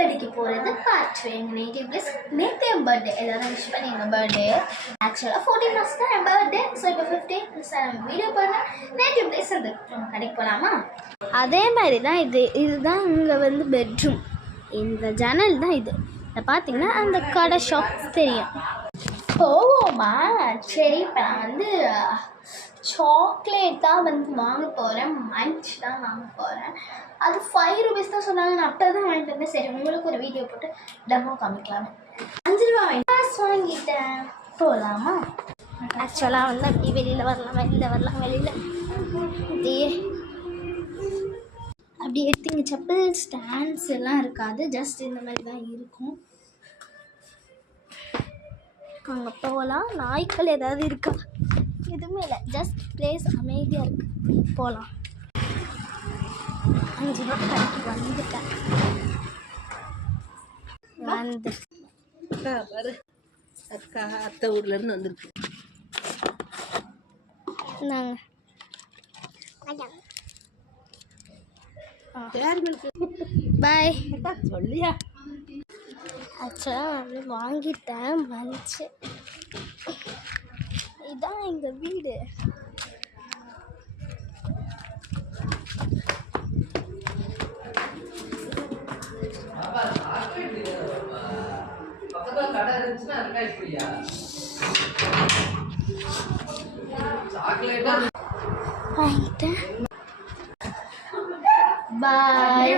கடைக்கு போகிறது பார்ட் எங்கள் நேட்டிவ் பிளேஸ். நேற்று என் பர்த்டே, எல்லோரும் விஷ் பண்ணி எங்கள் பர்த்டே ஆக்சுவலாக 14 மாதம் தான் என் பர்த்டே. ஸோ இப்போ 15 வீடியோ பண்ணேன். நேட்டிவ் பிளேஸ் அந்த கடைக்கு போகலாமா? அதே மாதிரி தான் இதுதான் இங்கே வந்து பெட்ரூம். இந்த ஜன்னல் தான் இது. இதை பார்த்தீங்கன்னா அந்த கடை ஷாப் தெரியும். போவோமா? சரி, இப்போ நான் வந்து சாக்லேட் தான் வந்து வாங்க போகிறேன். மன்ச் தான் வாங்க போகிறேன். அது 5 ரூபீஸ் தான் சொன்னாங்க. நான் அப்போ தான் வாங்கிட்டு வந்தேன். சரி, உங்களுக்கு ஒரு வீடியோ போட்டு டெமோ காமிக்கலாமே. 5 ரூபா வாங்கிட்டேன். போகலாமா? ஆக்சுவலாக வந்து அப்படி வெளியில் வரலாம். அப்படி எடுத்தீங்க செப்பல் ஸ்டாண்ட்ஸ் எல்லாம் இருக்காது. ஜஸ்ட் இந்த மாதிரி தான் இருக்கும். அங்கே போகலாம். நாய்க்கள் ஏதாவது இருக்கா? எதுவுமே இல்லை. ஜஸ்ட் பிளேஸ் அமைதியாக இருக்குது. போகலாம். 5 ரூபா கடைக்கு வந்துட்டேன். பாரு, அக்கா அத்தை ஊர்லேருந்து வந்துருக்கு. நாங்கள் பாய் சொல்லியா? ஆக்சுவலாக வந்து வாங்கிட்டேன் மன்ச்சு. இதுதான் எங்கள் வீடு. வாங்கிட்டேன். பாய்.